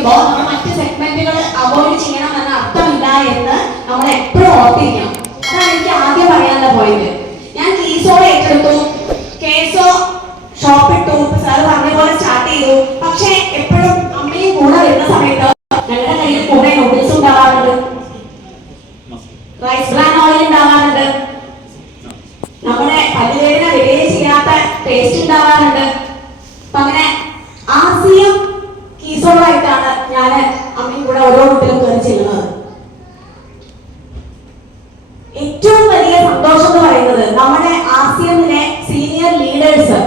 ചെയ്യുമ്പോൾ നമ്മൾ മറ്റ് സെഗ്മെന്റുകൾ അവോയ്ഡ് ചെയ്യണം എന്ന അർത്ഥമില്ല എന്ന് നമ്മൾ എപ്പോഴും ഓർത്തിരിക്കണം. അതാണ് എനിക്ക് ആദ്യം പറയാനുള്ള പോയിന്റ്. ഞാൻ കീസോടെ ഏറ്റെടുത്തു, കേസോ ഷോപ്പിട്ടു, സാർ പറഞ്ഞ പോലെ സ്റ്റാർട്ട് ചെയ്തു. പക്ഷെ എപ്പോഴും അമ്മയും കൂടെ വരുന്ന സമയത്ത് ഞങ്ങളുടെ കയ്യിൽ കുറെ നൂഡിൽസ് ഉണ്ടാവാറുണ്ട്, റൈസ് ബ്രാൻ ഓയിൽ ഉണ്ടാവാറുണ്ട്, നമ്മുടെ പല്ലുവേദന വലിയ ചെയ്യാത്ത ടേസ്റ്റ് ഉണ്ടാവാറുണ്ട്. അപ്പൊ അങ്ങനെ ആസിയം കീസോളായിട്ടാണ് ഞാൻ അമ്മയും കൂടെ ഓരോ വീട്ടിലും കയറി ചെല്ലുന്നത്. ഏറ്റവും വലിയ സന്തോഷം എന്ന് പറയുന്നത് നമ്മുടെ ആസിയമിലെ സീനിയർ ലീഡേഴ്സ്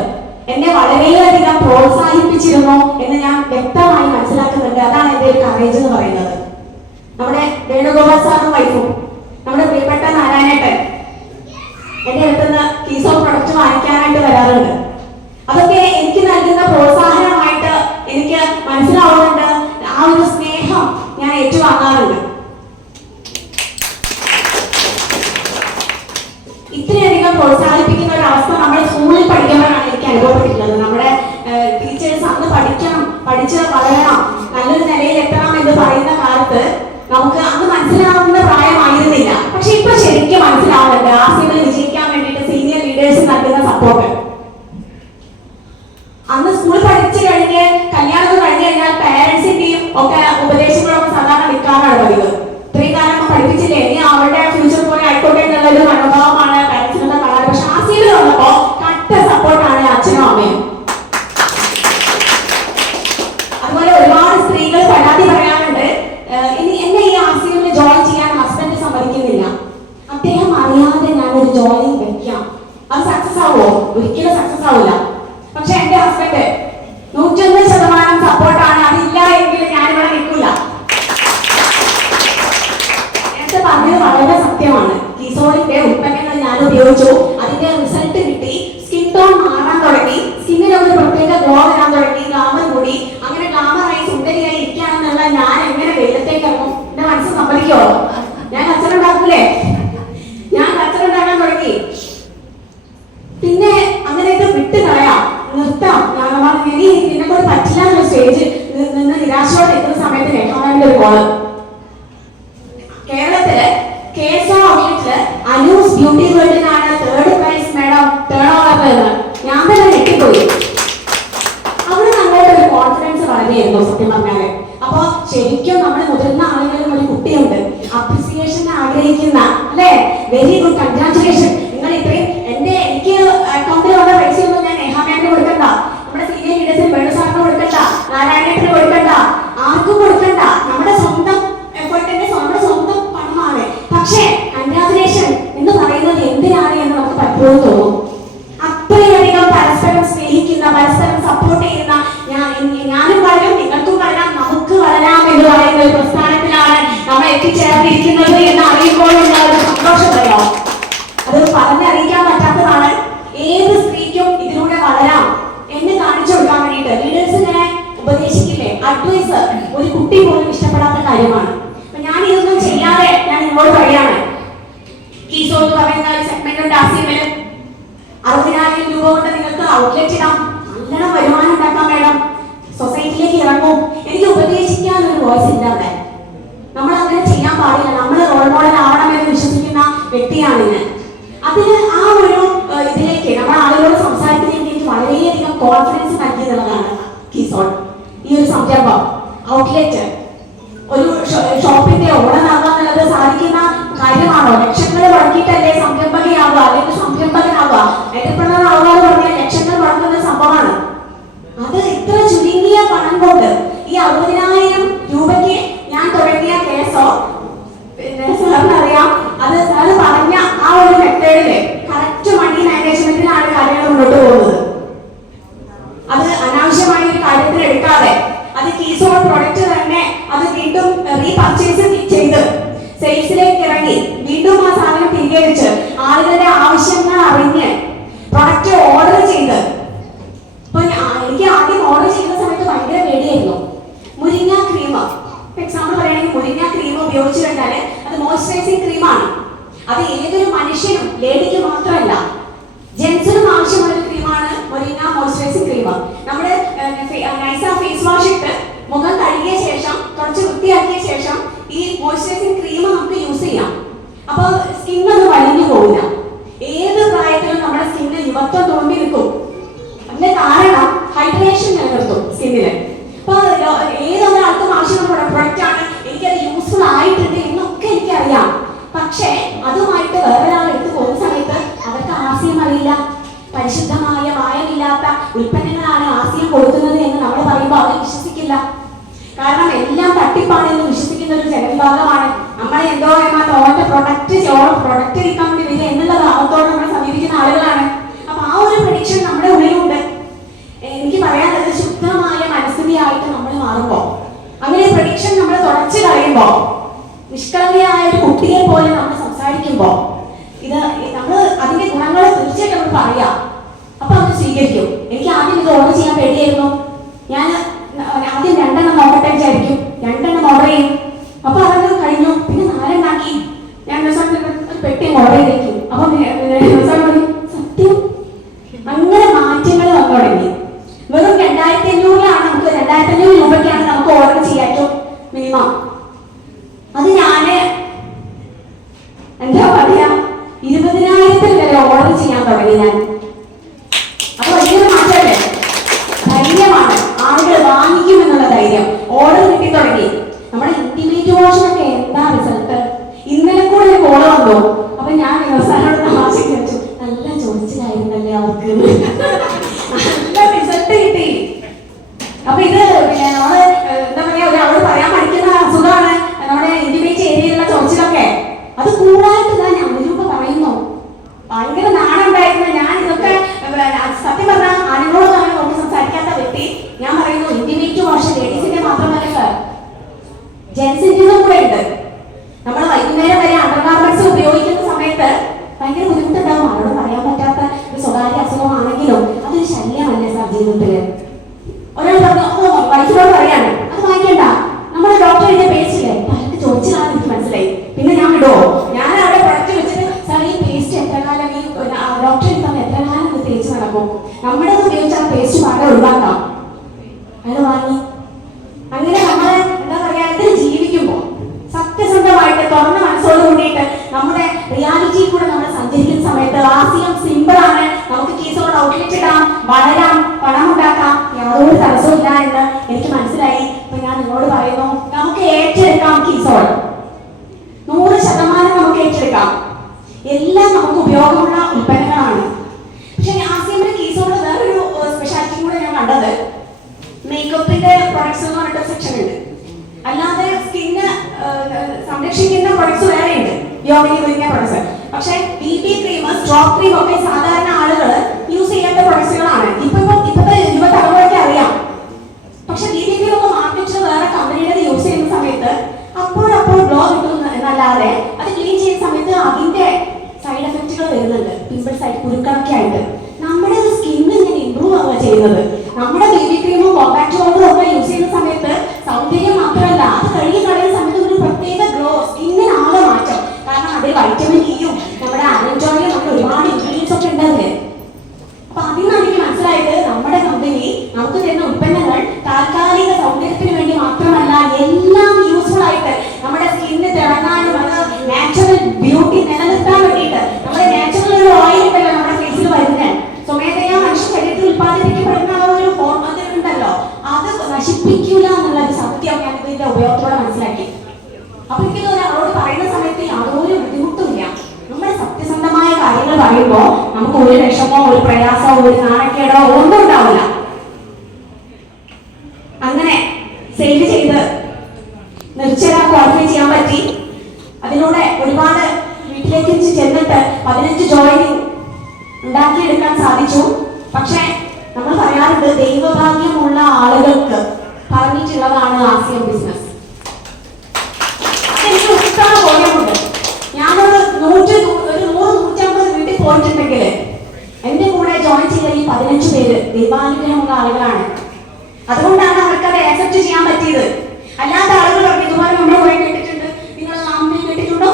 എന്നെ വളരെയധികം പ്രോത്സാഹിപ്പിച്ചിരുന്നു എന്ന് ഞാൻ വ്യക്തമായി മനസ്സിലാക്കുന്നുണ്ട്. അതാണ് എന്റെ ഒരു കറേജ് എന്ന് പറയുന്നത്. നമ്മുടെ വേണുഗോപാൽ സാറും വൈഫും നമ്മുടെ പ്രിയപ്പെട്ട നാരായണേട്ടൻ എന്റെ അടുത്തുനിന്ന് കീസോ പ്രൊഡക്റ്റ് വാങ്ങിക്കാനായിട്ട് വരാറുണ്ട്. അതൊക്കെ എനിക്ക് നൽകുന്ന പ്രോത്സാഹനമായിട്ട് എനിക്ക് മനസ്സിലാവുന്നുണ്ട്. ആ ഒരു സ്നേഹം ഞാൻ ഏറ്റുവാങ്ങാറുണ്ട്. ഇത്രയധികം പ്രോത്സാഹിപ്പിക്കുന്ന ഒരു അവസ്ഥ നമ്മുടെ സ്കൂളിൽ പഠിക്കുമ്പോഴാണ് എനിക്ക് അനുഭവപ്പെട്ടിട്ടുള്ളത്. നമ്മുടെ ടീച്ചേഴ്സ് അന്ന് പഠിച്ച് വളരണം, നല്ലൊരു നിലയിൽ എത്തണം എന്ന് പറയുന്ന കാലത്ത് നമുക്ക് അന്ന് മനസ്സിലാവുന്ന പ്രായമായിരുന്നില്ല. പക്ഷെ ഇപ്പൊ ശരിക്കും മനസ്സിലാവുന്നുണ്ട് ആസിയമിൽ വിജയിക്കാൻ വേണ്ടിയിട്ട് സീനിയർ ലീഡേഴ്സ് നൽകുന്ന സപ്പോർട്ട്. അന്ന് സ്കൂൾ പഠിച്ചു കഴിഞ്ഞ് കല്യാണം കഴിഞ്ഞു കഴിഞ്ഞാൽ പേരൻസിന്റെയും ഒക്കെ ഉപദേശങ്ങളൊക്കെ സാധാരണ നിൽക്കാനാണ് പതിവ്. ഇത്രയും കാലം പഠിപ്പിച്ചില്ലേ, ഇനി അവരുടെ ഫ്യൂച്ചർ പോലെ ആയിക്കോട്ടെ എന്നുള്ളൊരു മനോഭാവമാണ് പേരൻസിനുള്ള കാണാറ്. പക്ഷെ ആസിയമിൽ വന്നപ്പോ കട്ട സപ്പോർട്ടാണ് അച്ഛനും അമ്മയും. അതുപോലെ ഒരുപാട് സ്ത്രീകൾ പരാതി പറയാറുണ്ട്, എന്നെ ഈ ആസിയമിൽ ജോയിൻ ചെയ്യാൻ ഹസ്ബൻഡ് സമ്മതിക്കുന്നില്ല. അദ്ദേഹം അറിയാതെ ഞാനൊരു ജോയിൻ വെക്കാം, അത് സക്സസ് ആവുമോ? ഒരിക്കലും സക്സസ് ആവില്ല. പക്ഷെ എന്റെ ഹസ്ബൻഡ് 101% സപ്പോർട്ടാണ്. അതില്ല എങ്കിൽ ഞാനിവിടെ നിൽക്കില്ല. നേരത്തെ പറഞ്ഞത് വളരെ സത്യമാണ്. കീസോളിന്റെ ഉൽപ്പന്നങ്ങൾ ഞാൻ ഉപയോഗിച്ചു, അതിന്റെ റിസൾട്ട് കിട്ടി, സ്കിൻ ടോൺ മാറാൻ തുടങ്ങി, സ്കിന്നിന് ഒരു പ്രത്യേക ഗ്ലോ വരാൻ തുടങ്ങി, ഗ്ലാമർ കൂടി. അങ്ങനെ ഗ്ലാമറായി സുന്ദരിയായി ഇരിക്കുകയാണെന്നുള്ള ഞാൻ എങ്ങനെ വെയിലത്തേക്ക് ഇറങ്ങും? എന്റെ മനസ്സ് സമ്മതിക്കോ? ഞാൻ കച്ചറുണ്ടാക്കൂലേ? ഞാൻ കച്ചറുണ്ടാക്കാൻ തുടങ്ങി. പിന്നെ അങ്ങനെയൊക്കെ വിട്ട് കളയാം, നിർത്താം. ഇതിനെ കൊണ്ട് പറ്റില്ല എന്നൊരു സ്റ്റേജ് നിന്ന് നിരാശയോടെ എത്തുന്ന സമയത്ത് രേഖാമാമിന്റെ ഒരു കോള്. കേരളത്തില് കേസോ ഔട്ട്ലെറ്റില് അനൂസ് ബ്യൂട്ടി വേൾഡിനാണ് 3rd prize madam turn over എന്ന്. ഞാൻ തന്നെ ഞെട്ടിപ്പോയി. അവിടെ നമ്മളുടെ ഒരു കോൺഫിഡൻസ് വളരെയായിരുന്നു സത്യം പറഞ്ഞാല്. അപ്പൊ ശരിക്കും നമ്മുടെ മുതിർന്ന ആളുകളിലും ഒരു കുട്ടിയുണ്ട് അപ്രിസിയേഷൻ ആഗ്രഹിക്കുന്ന, അല്ലെ? Very good, congratulation. നിങ്ങൾ ഇത്രയും എനിക്ക് അക്കൗണ്ടിൽ വന്ന പൈസ ഒന്നും ഞാൻ നേഹാമാമിന് കൊടുക്കണ്ട, നമ്മുടെ സീനിയർ ലീഡേഴ്സിന് വേണുസാറിന് കൊടുക്കണ്ട, നാരായണേട്ടന് കൊടുക്കണ്ട, ആർക്കും കൊടുക്കണ്ട. നമ്മുടെ സ്വന്തം എഫേർട്ടിന്റെ നമ്മുടെ സ്വന്തം പണമാണ്. പക്ഷേ കൺഗ്രാറ്റുലേഷൻ എന്ന് പറയുന്നത് എന്തിനാണ് എന്ന് നമുക്ക് പലപ്പോഴും തോന്നും. അത്രയധികം പരസ്പരം സ്നേഹിക്കുന്ന, പരസ്പരം സപ്പോർട്ട് ചെയ്യുന്ന, ഞാനും വളരും നിങ്ങൾക്കും വളരാം നമുക്ക് വളരാം എന്ന് പറയുന്ന ഒരു പ്രസ്ഥാനത്തിലാണ് നമ്മൾ എത്തിച്ചേർന്നിരിക്കുന്നത് എന്ന് അറിയുമ്പോഴുള്ള ഒരു സന്തോഷം പറയാം. അത് പറഞ്ഞറിയിക്കാൻ പറ്റാത്തതാണ്. ഏത് സ്ത്രീക്കും ഇതിലൂടെ വളരാം എന്ന് കാണിച്ചു കൊടുക്കാൻ വേണ്ടിയിട്ട് ലീഡേഴ്സിനെ ഉപദേശിക്കില്ലേ, അഡ്വൈസ് ഒരു കുട്ടി പോലും ഇഷ്ടപ്പെടാത്ത കാര്യമാണ്. അപ്പൊ ഞാൻ ഇതൊന്നും ചെയ്യാതെ ഞാൻ നിങ്ങളോട് പറയാണ്, കീസോ എന്ന് പറയുന്ന ഒരു സെഗ്മെന്റ് ഉണ്ട് ആസിയമില്. 60,000 രൂപ കൊണ്ട് നിങ്ങൾക്ക് ഔട്ട്ലെറ്റ് ഇടാം, നല്ലോണം വരുമാനം ഉണ്ടാക്കാൻ വേണം, സൊസൈറ്റിയിലേക്ക് ഇറങ്ങും. എനിക്ക് ഉപദേശിക്കാൻ ഒരു വോയിസ് ഇല്ല അവിടെ. നമ്മൾ അങ്ങനെ ചെയ്യാൻ പാടില്ല. നമ്മൾ റോൾ മോഡൽ ആവണമെന്ന് വിശ്വസിക്കുന്ന വ്യക്തിയാണ് ഞാൻ. അതിന് ആ ഒരു ഇതിലേക്ക് നമ്മുടെ ആളുകളോട് സംസാരിക്കുന്നതിന് എനിക്ക് വളരെയധികം കോൺഫിഡൻസ് നൽകിയെന്നുള്ളതാണ് കീസോൺ. ഈ ഒരു സംരംഭം ഔട്ട്ലെറ്റ് ഒരു ഷോപ്പിന്റെ ഓണറാകുക എന്നുള്ളത് സാധിക്കുന്ന കാര്യമാണോ? ലക്ഷങ്ങൾ മുടക്കിയിട്ടല്ലേ സംരംഭകയാവുക അല്ലെങ്കിൽ സംരംഭകനാവുക? എന്റർപ്രണർ ആവുക എന്ന് പറഞ്ഞാൽ ലക്ഷങ്ങൾ മുടക്കുന്ന സംഭവമാണ്. അത് ഇത്ര ചുരുങ്ങിയ പണം കൊണ്ട് ഈ 60,000 രൂപയ്ക്ക് ഞാൻ തുടങ്ങിയ കേസോ, പിന്നെ സാറിനറിയാം, അത് സാറ് പറഞ്ഞ ആ ഒരു മെത്തേഡില് കറക്റ്റ് മണി മാനേജ്മെന്റിലാണ് കാര്യങ്ങൾ മുന്നോട്ട് പോകുന്നത്. അത് അനാവശ്യമായ ഒരു കാര്യത്തിന് എടുക്കാതെ അത് കീസോ പ്രൊഡക്റ്റ് തന്നെ അത് വീണ്ടും റീപർച്ചേസ് ചെയ്ത് സെയിൽസിലേക്ക് ഇറങ്ങി വീണ്ടും ആ സാധനം തിരികെ വെച്ച് ആളുകളുടെ ആവശ്യങ്ങൾ അറിഞ്ഞ് പ്രൊഡക്റ്റ് ഓർഡർ ചെയ്ത്. അപ്പൊ എനിക്ക് ആദ്യം ഓർഡർ ചെയ്യുന്ന സമയത്ത് ഭയങ്കര പേടിയായിരുന്നു. മുരിങ്ങ ക്രീം എക്സാമ്പിൾ പറയുകയാണെങ്കിൽ മുരിങ്ങ ക്രീം ഉപയോഗിച്ചു കഴിഞ്ഞാൽ അത് മോയ്സ്ചറൈസിങ് ക്രീമാണ്. അത് ഏതൊരു മനുഷ്യനും, ലേഡിക്ക് മാത്രമല്ല ജെൻസിനും ആവശ്യമുള്ള ക്രീമാണ് മുരിങ്ങ മോയ്സ്ചറൈസിങ് ക്രീം. നമ്മുടെ നൈസ ഫേസ് വാഷ് ഇട്ട് മുഖം കഴുകിയ ശേഷം കുറച്ച് വൃത്തിയാക്കിയ ശേഷം ഈ മോയ്സ്ചറൈസിംഗ് ക്രീം നമുക്ക് യൂസ് ചെയ്യാം. അപ്പൊ സ്കിന്നൊന്നും വലിഞ്ഞു പോകില്ല. ഏത് പ്രായത്തിലും നമ്മുടെ സ്കിന്ന് യുവത്വം തുറമ്പി നിൽക്കും. അതിന്റെ കാരണം ഹൈഡ്രേഷൻ നിലനിർത്തും സ്കിന്നില്. അപ്പൊ ഏതൊരാൾക്കും ആവശ്യമുള്ള പ്രൊഡക്റ്റ് ആണ്, എനിക്കത് യൂസ്ഫുൾ ആയിട്ടുണ്ട് എന്നൊക്കെ എനിക്കറിയാം. പക്ഷേ അതുമായിട്ട് വേറൊരാൾ എടുത്തു പോകുന്ന സമയത്ത് അവർക്ക് ആശയം അറിയില്ല. പരിശുദ്ധമായ മായമില്ലാത്ത ഉൽപ്പന്നങ്ങളാണ് ആശയം കൊടുക്കുന്നത് എന്ന് നമ്മൾ പറയുമ്പോൾ അവർ വിശ്വസിക്കില്ല. കാരണം എല്ലാം തട്ടിപ്പാണെന്ന് വിശ്വസിക്കുന്ന ഒരു ജനവിഭാഗമാണ്. നമ്മളെ എന്തോ പ്രൊഡക്റ്റ് വിൽക്കാൻ വേണ്ടി വരിക എന്നുള്ള ഭാവത്തോടെ നമ്മൾ സമീപിക്കുന്ന ആളുകളാണ്. അപ്പൊ ആ ഒരു പ്രഡിക്ഷൻ നമ്മുടെ ഉള്ളിലുണ്ട്. എനിക്ക് പറയാനുള്ളത് ശുദ്ധമായ മനസ്ഥിതിയായിട്ട് നമ്മൾ മാറുമ്പോ, അങ്ങനെ പ്രഡിക്ഷൻ നമ്മൾ തുടച്ചു കളയുമ്പോ, നിഷ്കളങ്കയായ ഒരു കുട്ടിയെ പോലെ നമ്മൾ സംസാരിക്കുമ്പോ, ഇത് നമ്മൾ അതിന്റെ ഗുണങ്ങൾ തീർച്ചയായിട്ടും നമ്മൾ പറയാം. അപ്പൊ അത് സ്വീകരിക്കും. എനിക്ക് ആദ്യം ഇത് ഓർഡർ ചെയ്യാൻ പേടിയായിരുന്നു. ഞാൻ ആദ്യം 2 എണ്ണം നോക്കട്ടെ വിചാരിക്കും, 2 എണ്ണം ഓർഡർ ചെയ്യും. അപ്പൊ അതൊക്കെ കഴിഞ്ഞു. പിന്നെ 4 ഉണ്ടാക്കി. ഞാൻ ഒരു പെട്ടി ഓർഡർ ചെയ്തേക്കും. അപ്പൊ സത്യം അങ്ങനെ മാറ്റങ്ങൾ വന്നു തുടങ്ങി. വെറും 2500 നമുക്ക് 2500 രൂപയ്ക്കാണ് നമുക്ക് ഓർഡർ ചെയ്യാറ്റോ മിനിമം. അത് ഞാന് എന്താ പറയാ 20,000 വരെ ഓർഡർ ചെയ്യാൻ തുടങ്ങി ഞാൻ. അപ്പൊ വലിയൊരു മാറ്റമല്ലേ? ധൈര്യമാണ്, ആളുകൾ വാങ്ങിക്കുമെന്നുള്ള ധൈര്യം. ഓർഡർ കിട്ടി തുടങ്ങി. നമ്മുടെ ഇന്റിമേറ്റ് വാഷിനൊക്കെ എന്താ റിസൾട്ട്? ഇന്നലെ കൂടെ ഒരു കോള് വന്നു. അപ്പൊ ഞാൻ വ്യവസായോട് ആശിച്ചു, നല്ല ചോദിച്ചിലായിരുന്നല്ലേ അവർക്ക്, നല്ല റിസൾട്ട് കിട്ടി. അപ്പൊ ഇത് പിന്നെ നമ്മള് എന്താ പറയാ, അവള് പറയാൻ പഠിക്കുന്ന അസുഖമാണ് നമ്മുടെ ഇന്റിമേറ്റ് ഏരിയയിലുള്ള ചോദിച്ചിലൊക്കെ. അത് കൂടായിട്ട് ഞാൻ അനുരൂപ പറയുന്നു. ഭയങ്കര നാണുണ്ടായിരുന്നു. ഞാൻ ഇതൊക്കെ സത്യം പറഞ്ഞാൽ ആണുങ്ങളോട് അങ്ങനെ നോക്കി സംസാരിക്കാത്ത വ്യക്തി. ഞാൻ പറയുന്നു ഇന്റിമേറ്റ് വാഷ് ലേഡീസിന്റെ മാത്രമല്ല സർ, ജെൻസിന്റെതും കൂടെ ഉണ്ട്. നമ്മൾ വൈകുന്നേരം വരെ അണ്ടർഗാർമെന്റ്സ് ഉപയോഗിക്കുന്ന സമയത്ത് ഭയങ്കര ബുദ്ധിമുട്ടുണ്ടാവും. ആരോട് പറയാൻ പറ്റാത്ത ഒരു സ്വകാര്യ അസുഖമാണെങ്കിലും അതൊരു ശല്യമല്ലേ സാർ ജീവിതത്തില്? ഒരാൾ പറഞ്ഞു, വൈഫിനോട് പറയാണ് അത് വാങ്ങിക്കണ്ട, നമ്മുടെ ഡോക്ടറിന്റെ പേസ്റ്റില്ലേ പലർക്ക് ചോദിച്ചതാണ് എനിക്ക് മനസ്സിലായി. പിന്നെ ഞാൻ വിടുവോ? ഞാൻ അവിടെ പ്രൊഡക്റ്റ് വെച്ചിട്ട് സാർ ഈ പേസ്റ്റ് എത്ര കാലം ഈ ഡോക്ടർ തന്നെ എത്ര കാലം ഇത് തേച്ച് നടക്കും, നമ്മുടെ ഉപയോഗിച്ച ആ പേസ്റ്റ് വളരെ ഒഴിവാക്കാം. അയാൾ വാങ്ങി. അങ്ങനെ നമ്മളെ എന്താ പറയാ, ഇതിൽ ജീവിക്കുമ്പോ സത്യസന്ധമായിട്ട് തുറന്ന മനസ്സോട് കൂടിയിട്ട് നമ്മുടെ റിയാലിറ്റി കൂടെ നമ്മൾ സഞ്ചരിക്കുന്ന സമയത്ത് ആശയം സിമ്പിൾ ആണ്. നമുക്ക് കീസോട് ഔട്ട്ലെറ്റ് ഇടാം, വളരാം, പണം ഉണ്ടാക്കാം, യാതൊരു തടസ്സവും ഇല്ല എന്ന് എനിക്ക് മനസ്സിലായി. അപ്പൊ ഞാൻ നിങ്ങളോട് പറയുന്നു, നമുക്ക് ഏറ്റെടുക്കാം കീസോൾ. 100% നമുക്ക് ഏറ്റെടുക്കാം. എല്ലാം നമുക്ക് ഉപയോഗമുള്ള ഉൽപ്പന്നങ്ങളാണ്. പക്ഷെ ആസിയമിന്റെ കീസോളിൽ വേറൊരു സ്പെഷ്യാലിറ്റി കൂടെ ഞാൻ കണ്ടത്, മേക്കപ്പിന്റെ പ്രൊഡക്ട്സ് എന്ന് പറഞ്ഞിട്ട് സെക്ഷൻ ഉണ്ട്. അല്ലാതെ സ്കിന്ന് സംരക്ഷിക്കുന്ന പ്രൊഡക്ട്സ് വേറെ ഉണ്ട്, യോമിനി തുടങ്ങിയ പ്രൊഡക്ട്സ്. പക്ഷെ BB ക്രീം, സ്ട്രോപ്പ് ക്രീം ഒക്കെ സാധാരണ ആളുകൾ യൂസ് ചെയ്യാത്ത പ്രൊഡക്ട്സുകളാണ്. ഇപ്പോഴത്തെ യുവതലമുറയ്ക്ക് അറിയാം. പക്ഷെ BB ക്രീം ഒക്കെ മാർക്കറ്റിൽ വേറെ കമ്പനിയുടെ യൂസ് ചെയ്യുന്ന സമയത്ത് അപ്പോഴപ്പോൾ ഗ്ലോ കിട്ടും എന്നല്ലാതെ അത് ക്ലീൻ ചെയ്യുന്ന സമയത്ത് അതിന്റെ സൈഡ് എഫക്റ്റുകൾ വരുന്നുണ്ട്. പിമ്പിൾസ് ആയിട്ട്, കുരുക്കളൊക്കെ ആയിട്ട് നമ്മുടെ സ്കിന്ന് ഇങ്ങനെ ഇമ്പ്രൂവ് ആവുക ചെയ്യുന്നത്. നമ്മുടെ BB ക്രീമും കോമ്പാക്ട് പൗഡറും ഒക്കെ യൂസ് ചെയ്യുന്ന സമയത്ത് സൗന്ദര്യം മാത്രമല്ല, അത് കഴുകി കളയുന്ന സമയത്ത് ഒരു പ്രത്യേക ഗ്ലോ, സ്കിന്നിന് ആകെ മാറ്റം. കാരണം അതിൽ വൈറ്റമിൻ ഇയും നമ്മുടെ ആൻറ്റോണിയും നമ്മുടെ ഒരുപാട് ഇൻഗ്രീഡിയൻസ് ഒക്കെ ഉണ്ടല്ലേ. അപ്പൊ അതിനാണ് എനിക്ക് മനസ്സിലായത്, നമ്മുടെ കമ്പനി നമുക്ക് തരുന്ന ഉൽപ്പന്നങ്ങൾ താൽക്കാലിക സൗന്ദര്യത്തിന് വേണ്ടി മാത്രമല്ല, എല്ലാം യൂസ്ഫുൾ ആയിട്ട് നമ്മുടെ സ്കിന്ന് തിളങ്ങാനും അത് നാച്ചുറൽ ബ്യൂട്ടി നിലനിർത്താൻ വേണ്ടിയിട്ട്. നമ്മുടെ നാച്ചുറൽ ഒരു ഓയിൽ ഉണ്ടല്ലോ നമ്മുടെ ഫേസിൽ വരുന്നത്, സ്വമേധയാ മനുഷ്യ ശരീരത്തിൽ ഉത്പാദിപ്പിക്കപ്പെടുന്ന ആ ഒരു ഹോർമോൺ ഉണ്ടല്ലോ, അത് നശിപ്പിക്കൂല എന്നുള്ള ഒരു സത്യം ഞാൻ ഇതിന്റെ ഉപയോഗത്തോടെ മനസ്സിലാക്കി. അപ്പൊ എനിക്ക് തോന്നുന്നു അവരോട് പറയുന്ന സമയത്ത് യാതൊരു ബുദ്ധിമുട്ടുമില്ല. നമ്മുടെ സത്യസന്ധമായ കാര്യങ്ങൾ പറയുമ്പോൾ നമുക്ക് ഒരു വിഷമോ ഒരു പ്രയാസമോ ഒരു നാണക്കേടോ ഒന്നും ഉണ്ടാവില്ല. അങ്ങനെ സെയിൽ ചെയ്ത് നിർച്ചര ക്വാളിഫൈ ചെയ്യാൻ പറ്റി. അതിലൂടെ ഒരുപാട് വീട്ടിലേക്ക് ചെന്നിട്ട് 15 ജോയിനിങ് ഉണ്ടാക്കിയെടുക്കാൻ സാധിച്ചു. പക്ഷെ നമ്മൾ പറയാറുണ്ട്, ദൈവഭാഗ്യമുള്ള ആളുകൾക്ക് പറഞ്ഞിട്ടുള്ളതാണ് ആസിയം ബിസിനസ്. അതെനിക്ക് ഉത്തമ ബോധ്യമുണ്ട്. ഞാനൊരു 100-150 വീട്ടിൽ പോയിട്ടുണ്ടെങ്കിൽ എന്റെ കൂടെ ജോയിൻ ചെയ്ത ഈ 15 പേര് ദൈവാനുഗ്രഹമുള്ള ആളുകളാണ്. അതുകൊണ്ടാണ് അവർക്ക് അത് ആക്സെപ്റ്റ് ചെയ്യാൻ പറ്റിയത്. അല്ലാത്ത ആളുകൾ പറഞ്ഞു, ഇതുപോലെ നമ്മൾ കുറെ കേട്ടിട്ടുണ്ട്, നിങ്ങൾ നാമത്തിൽ കേട്ടിട്ടുണ്ടോ?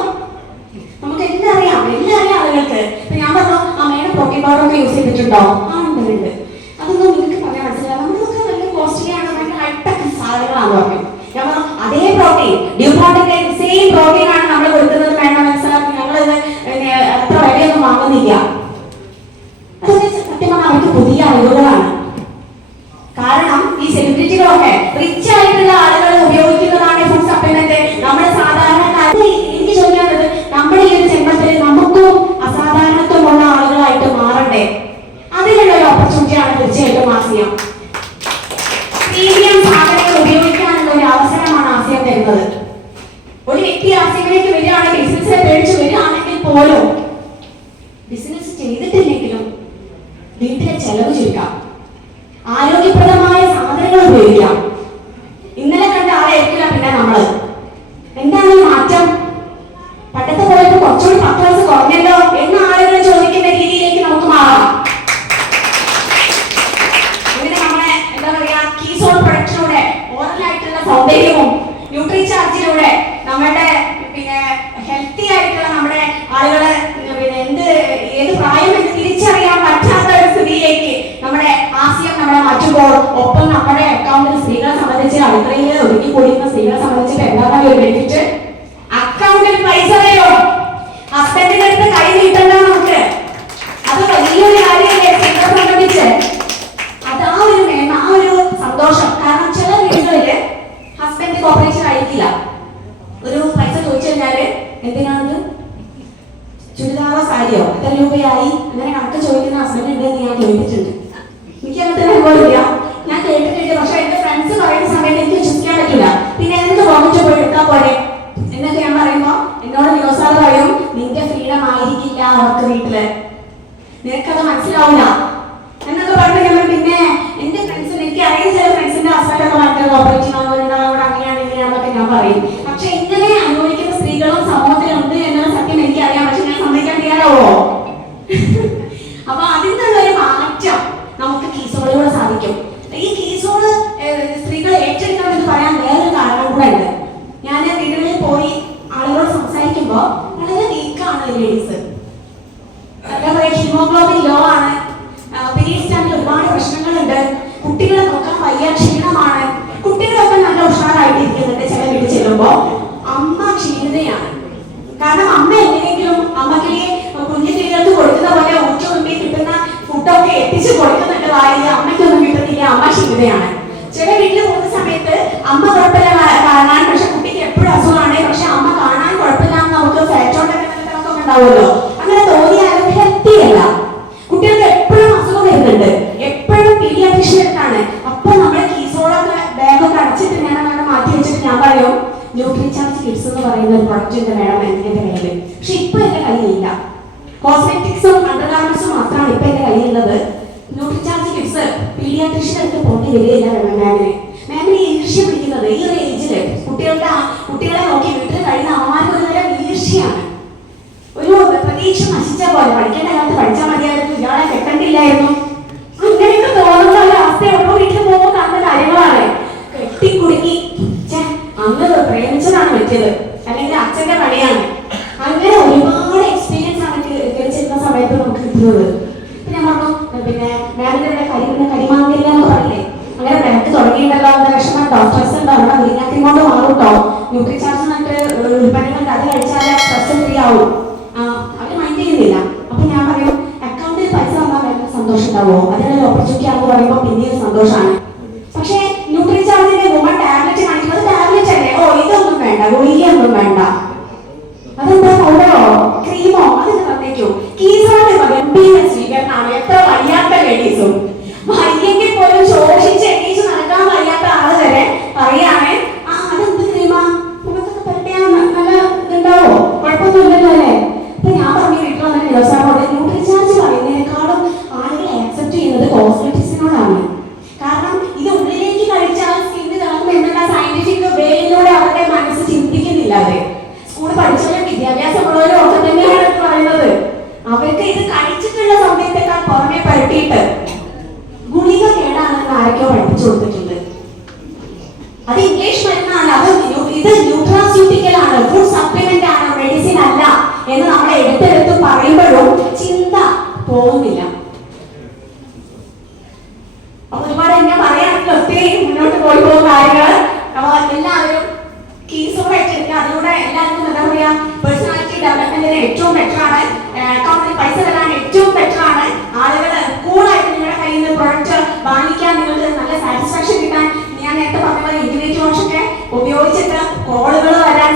നമുക്ക് എല്ലാം അറിയാം ആളുകൾക്ക്. ഞാൻ പറഞ്ഞു, അമ്മയുടെ പ്രോട്ടീൻ പൗഡർ ഒക്കെ യൂസ് ചെയ്തിട്ടുണ്ടോ? ഉണ്ട്. അതൊന്നും നിങ്ങൾക്ക് പറയാൻ മനസ്സിലാക്കാം. നമ്മളൊക്കെ നല്ല കോസ്റ്റ്ലി ആണ്, ഭയങ്കര ഹൈടെക് സാധനങ്ങളാണ്. മാർക്കറ്റിലേക്ക് വരികയാണെങ്കിൽ, ബിസിനസ്സിനെ പേടിച്ച് വരികയാണെങ്കിൽ പോലും ബിസിനസ് ചെയ്തിട്ടില്ലെങ്കിലും വീട്ടിലെ ചെലവ് ചുരുക്കാം, ആരോഗ്യപ്രദമായ സാധനങ്ങൾ ഉപയോഗിക്കാം. ഇന്നലെ കണ്ട ആളായിരിക്കില്ല പിന്നെ നമ്മള്. എന്താണ് ഈ മാറ്റം? പണ്ടത്തെ പോയപ്പോ കുറച്ചുകൂടി 10 വയസ്സ് കുറഞ്ഞല്ലോ എന്ന് ആളുകൾ ചോദിക്കുന്ന രീതിയിലേക്ക് നമുക്ക് മാറാം. അങ്ങനെ നമ്മളെ എന്താ പറയാ, കീസോൺ പ്രൊഡക്ഷനിലൂടെ, ഓറലായിട്ടുള്ള സൗന്ദര്യവും ന്യൂട്രി ചാർജിലൂടെ നമ്മുടെ ഹെൽത്തി ആയിട്ടുള്ള നമ്മുടെ ആളുകളെ ഏത് പ്രായം എന്ന് തിരിച്ചറിയാൻ പറ്റാത്ത ഒരു സ്ഥിതിയിലേക്ക് നമ്മുടെ ആശയം നമ്മളെ മാറ്റുമ്പോൾ, ഒപ്പം നമ്മുടെ അക്കൗണ്ടിൽ സ്ത്രീകളെ സംബന്ധിച്ച്, അടുക്കളയിൽ ഒതുക്കി കൂടിക്കുന്ന സ്ത്രീകളെ സംബന്ധിച്ച് എന്താണ് ഒരു ബെനിഫിറ്റ്? അക്കൗണ്ടിൽ പൈസ വരും, ഹസ്ബൻഡിന്റെ അടുത്ത് കൈ നീട്ടണ്ട നമുക്ക്. അത് വലിയൊരു കാര്യമല്ലേ സ്ത്രീകളെ സംബന്ധിച്ച്? അത് ആ ഒരു സന്തോഷം. കാരണം ചില വീടുകളില് ഹസ്ബൻഡ് കോപ്പറേഷൻ ആയിരിക്കില്ല. ഒരു പൈസ ചോദിച്ചു കഴിഞ്ഞാല് എന്തിനാണത്, ചുരിദാറോ സാരിയോ എത്ര രൂപയായി അങ്ങനെ കണക്ക് ചോദിക്കുന്ന ഹസ്ബൻഡ് ഉണ്ടെന്ന് ഞാൻ കേട്ടിട്ടുണ്ട്. എനിക്ക് അങ്ങനത്തെ അനുഭവമില്ല, ഞാൻ കേട്ടിട്ടുണ്ട്. പക്ഷെ എന്റെ ഫ്രണ്ട്സ് പറയുന്ന സമയത്ത് എനിക്ക് വിശ്വസിക്കാൻ പറ്റില്ല. പിന്നെ എന്ത് വന്നിട്ട് പോയി എടുക്കാൻ പോലെ എന്നൊക്കെ ഞാൻ പറയുമ്പോ എന്നോട് നിയോസാറ് പറയും, നിന്റെ ഫ്രീഡം ആയിരിക്കില്ല അവർക്ക് വീട്ടില്, നിനക്കത് മനസ്സിലാവില്ല എന്നൊക്കെ പറഞ്ഞു. ഞാൻ പിന്നെ എന്റെ ഫ്രണ്ട്സിന്, എനിക്ക് അറിയുന്ന ചില ഫ്രണ്ട്സിന്റെ ഹസ്ബൻഡൊക്കെ ഭയങ്കര കോപ്പറേറ്റീവ് ആവുന്നവരുണ്ടാവും, അങ്ങനെയാണ് ഇങ്ങനെയാണെന്നൊക്കെ ഞാൻ പറയും. പക്ഷെ ഇങ്ങനെ അനുഭവിക്കുന്ന സ്ത്രീകളും സമൂഹത്തിലുണ്ട് എന്നുള്ള സത്യം എനിക്കറിയാം. പക്ഷെ ഞാൻ സമ്മതിക്കാൻ തയ്യാറാവോ? അപ്പൊ അതിൽ ഒരു മാറ്റം നമുക്ക് കീസോളിലൂടെ സാധിക്കും. ഈ കീസോള് സ്ത്രീകൾ ഏറ്റെടുക്കണം എന്ന് പറയാൻ വേറൊരു കാരണം കൂടെ ഉണ്ട്. ഞാൻ വീടുകളിൽ പോയി ആളുകളോട് സംസാരിക്കുമ്പോ വളരെ വീക്കാണ് ലേഡീസ്. എന്താ പറയാ, ഹീമോഗ്ലോബിൻ ലോ ആണ്, പീരീഡ്സ് ടൈമിൽ ഒരുപാട് പ്രശ്നങ്ങളുണ്ട്, കുട്ടികളെ നോക്കാൻ വയ്യ, ക്ഷീണമാണ്. കുട്ടികളൊക്കെ നല്ല ഉഷാറായിട്ടിരിക്കുന്നുണ്ട്. ചില വീട്ടിൽ ചെല്ലുമ്പോ അമ്മ ക്ഷീണിതയാണ്. കാരണം അമ്മ എങ്ങനെയെങ്കിലും അമ്മക്ക് കുഞ്ഞു സ്ത്രീകൾക്ക് കൊടുക്കുന്ന പോലെ ഊറ്റുമ്പി കിട്ടുന്ന ഫുഡൊക്കെ എത്തിച്ചു കൊടുക്കുന്നുണ്ട് വായില്, അമ്മയ്ക്കൊന്നും കിട്ടുന്നില്ല, അമ്മ ക്ഷീണിതയാണ്. ചില വീട്ടിൽ പോകുന്ന സമയത്ത് അമ്മ കുഴപ്പമില്ല കാണാൻ, പക്ഷെ കുട്ടിക്ക് എപ്പോഴും അസുഖമാണ്, പക്ഷെ അമ്മ കാണാൻ കുഴപ്പമില്ല എന്ന് നമുക്ക് ഫാറ്റോണ്ടൊക്കെ ഉണ്ടാവുമല്ലോ. അങ്ങനെ തോന്നിയാലും ഹെൽത്തി അല്ല. കുട്ടികൾക്ക് എപ്പോഴും അസുഖം വരുന്നുണ്ട്, എപ്പോഴും പീഡിയാട്രീഷ്യൻ അടുത്താണ്. അപ്പൊ നമ്മുടെ കീസോളൊക്കെ ബാഗൊക്കെ അടച്ചിട്ട് ഞാൻ അങ്ങനെ മാറ്റി വെച്ചിട്ട് ഞാൻ പറയും, ന്യൂട്രി ചാർജ് കിഡ്സ് എന്ന് പറയുന്ന ഒരു പ്രൊഡക്റ്റ് വേണം എന്റെ കയ്യിൽ. പക്ഷെ ഇപ്പൊ എന്റെ കയ്യിലില്ല. കോസ്മെറ്റിക്സും അണ്ടർഗാർമെന്റ്സും മാത്രമാണ് ഇപ്പൊ എന്റെ കയ്യിലുള്ളത്. ന്യൂട്രി ചാർജ് കിഡ്സ് പീഡിയാട്രീഷ്യൻ അടുത്ത് പോകേണ്ടി വരികയില്ല മാമിന് ഈർഷ്യ പിടിക്കുന്നത് ഈ ഒരു ഏജില്. കുട്ടികളെ നോക്കി വീട്ടിൽ കഴിയുന്ന അമ്മമാർക്ക് ഒരു തരം ഈർഷ്യയാണ്. ഒരു പ്രതീക്ഷ നശിച്ച പോലെ, പഠിക്കേണ്ട കാലത്ത് പഠിച്ചാൽ മതിയായിരുന്നു, ഇയാളെ കെട്ടണ്ടില്ലായിരുന്നു, അങ്ങനെയൊക്കെ തോന്നുന്ന ഒരു അവസ്ഥയുള്ളൂ. വീട്ടിൽ പോകുമ്പോൾ കാണുന്ന കാര്യങ്ങളാണ്. കെട്ടിക്കുടുക്കി അന്ന് പ്രേമിച്ചതാണ് പറ്റിയത്, അല്ലെങ്കിൽ അച്ഛന്റെ പണിയാണ്. അങ്ങനെ ഒരുപാട് എക്സ്പീരിയൻസ് ആണ് കരിച്ചിരുന്ന സമയത്ത് നമുക്ക് കിട്ടുന്നത്. ഞാൻ പറഞ്ഞു, പിന്നെ മാമിന്റെ കരിമാങ്ങില്ല എന്ന് പറയില്ലേ, അങ്ങനെ ബ്ലഡ് തുടങ്ങിയിട്ടുണ്ടല്ലോ എന്ന വിഷമം ഡോക്ടേഴ്സ് ഉണ്ട്, അവിടെ വിളിഞ്ഞാക്കി കൊണ്ട് മാറും കേട്ടോ. ന്യൂട്രി ചാർജ് എന്നിട്ട് ഉൽപ്പന്നങ്ങൾ അത് കഴിച്ചാൽ സ്ട്രെസ് ഫ്രീ ആവും. അവര് മൈൻഡ് ചെയ്യുന്നില്ല. അപ്പൊ ഞാൻ പറയും, അക്കൗണ്ടിൽ പൈസ വന്നാൽ ഭയങ്കര സന്തോഷം ഉണ്ടാവുമോ? അതിനൊരു ഓപ്പർച്യൂണിറ്റി ആണെന്ന് പറയുമ്പോൾ പിന്നീട് സന്തോഷമാണ്. പക്ഷേ ന്യൂട്രി ചാർജിന്റെ വുമൺ ടാബ്ലറ്റ് കാണിക്കുന്നത് ടാബ്ലറ്റ് അല്ലേ, ഓ ഇതൊന്നും വേണ്ട, ഗുളികയൊന്നും വേണ്ട, അതെന്താ പൗഡറോ ക്രീമോ അതൊക്കെ തന്നേക്കോ. കീസോടെ ഗംഭീര സ്വീകരണമാണ് എത്ര വയ്യാത്ത ലേഡീസും. വയ്യെങ്കിൽ പോലും ശോഷിച്ച് എണീച്ച് നടക്കാൻ വയ്യാത്ത ആള് വരെ പറയാണ്, ആ അതെന്ത് ക്രീമാ, മുഖത്തൊക്കെ പരട്ടിയാ നല്ല ഇതുണ്ടാവോ, കുഴപ്പമൊന്നുമില്ലല്ലോ അല്ലേ. അപ്പൊ ഞാൻ പറഞ്ഞു വീട്ടിൽ വന്ന ദിവസങ്ങളോട്, ന്യൂട്രി ചാർജ് പറയുന്നതിനേക്കാളും ആളുകൾ ആക്സെപ്റ്റ് ചെയ്യുന്നത് കോസ്മെറ്റിക്സിനോടാണ്. കാരണം ഇത് ഉള്ളിലേക്ക് കഴിച്ചാൽ സ്കിന്ന് തിളങ്ങും എന്നുള്ള സയന്റിഫിക് വേയിലൂടെ അവരുടെ മനസ്സ് ചിന്തിക്കുന്നില്ല. അവര് സ്കൂൾ പഠിച്ചവരും വിദ്യാഭ്യാസമുള്ളവരും ഒക്കെ തന്നെയാണ് പറയുന്നത്. അവർക്ക് ഇത് കഴിച്ചിട്ടുള്ള സമയത്തേക്കാൾ പുറമെ പരട്ടിയിട്ട് ഗുളിക കേടാണെന്ന് ആരൊക്കെയോ പഠിപ്പിച്ചു കൊടുത്തിട്ടുണ്ട്. അത് ഇംഗ്ലീഷ് മരുന്നാണ്, ഇത് ന്യൂട്രാസ്യൂട്ടിക്കൽ ആണ്, ഫുഡ് സപ്ലിമെന്റ് ആണ്, മെഡിസിൻ അല്ല എന്ന് നമ്മൾ എടുത്തെടുത്ത് പറയുമ്പോഴും ചിന്ത പോകുന്നില്ല. അപ്പൊ ഒരുപാട് ഞാൻ പറയാണെങ്കിൽ ഒത്തിരി മുന്നോട്ട് പോയി പോകുന്ന കാര്യങ്ങൾ. അപ്പൊ എല്ലാവരും കീസോടെ ഏറ്റെടുക്കുക. അതിലൂടെ എല്ലാവർക്കും എന്താ പറയാ, പേഴ്സണാലിറ്റി ഡെവലപ്മെന്റിന് ഏറ്റവും ബെറ്റർ ആണ്, അക്കൗണ്ടിൽ പൈസ തരാൻ ഏറ്റവും ബെറ്റർ ആണ്. ആളുകൾ കൂളായിട്ട് നിങ്ങളുടെ കയ്യിൽ നിന്ന് പ്രൊഡക്റ്റ് വാങ്ങിക്കാൻ, നിങ്ങൾക്ക് നല്ല സാറ്റിസ്ഫാക്ഷൻ കിട്ടാൻ. ഞാൻ നേരത്തെ പറഞ്ഞ പോലെ ഇൻക്യുബേറ്റർ വാഷൊക്കെ ഉപയോഗിച്ചിട്ട് കോളുകൾ വരാൻ